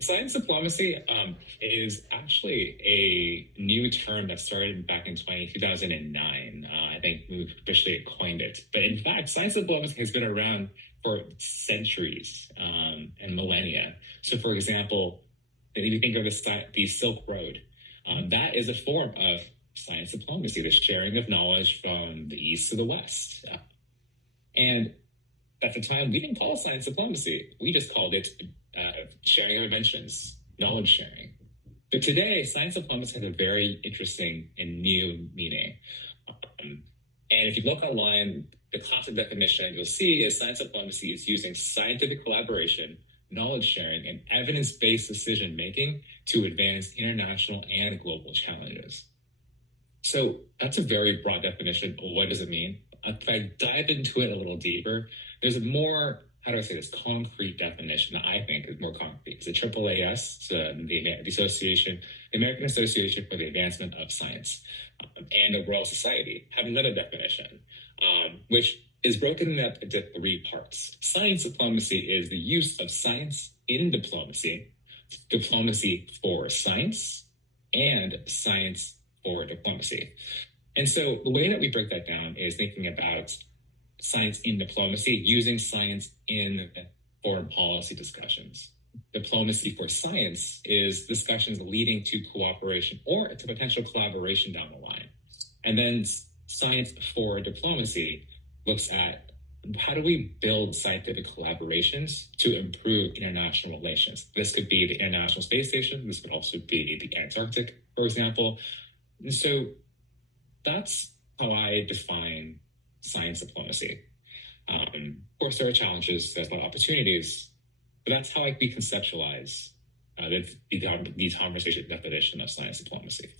Science diplomacy is actually a new term that started back in 2009. I think we officially coined it. But in fact, science diplomacy has been around for centuries and millennia. So, for example, if you think of the Silk Road, that is a form of science diplomacy, the sharing of knowledge from the East to the West. And at the time, we didn't call it science diplomacy. We just called it sharing of inventions, knowledge sharing. But today, science diplomacy has a very interesting and new meaning. And if you look online, the classic definition you'll see is science diplomacy is using scientific collaboration, knowledge sharing, and evidence-based decision making to advance international and global challenges. So that's a very broad definition. What does it mean? If I dive into it a little deeper, there's a more, how do I say this, concrete definition that I think is more concrete. It's the AAAS, the American Association for the Advancement of Science, and the Royal Society have another definition, which is broken up into three parts. Science diplomacy is the use of science in diplomacy, diplomacy for science, and science for diplomacy. And so the way that we break that down is thinking about science in diplomacy, using science in foreign policy discussions. Diplomacy for science is discussions leading to cooperation or to potential collaboration down the line. And then science for diplomacy looks at how do we build scientific collaborations to improve international relations. This could be the International Space Station. This could also be the Antarctic, for example. And so that's how I define science diplomacy. Of course, there are challenges, there's a lot of opportunities, but that's how we conceptualize the conversation definition of science diplomacy.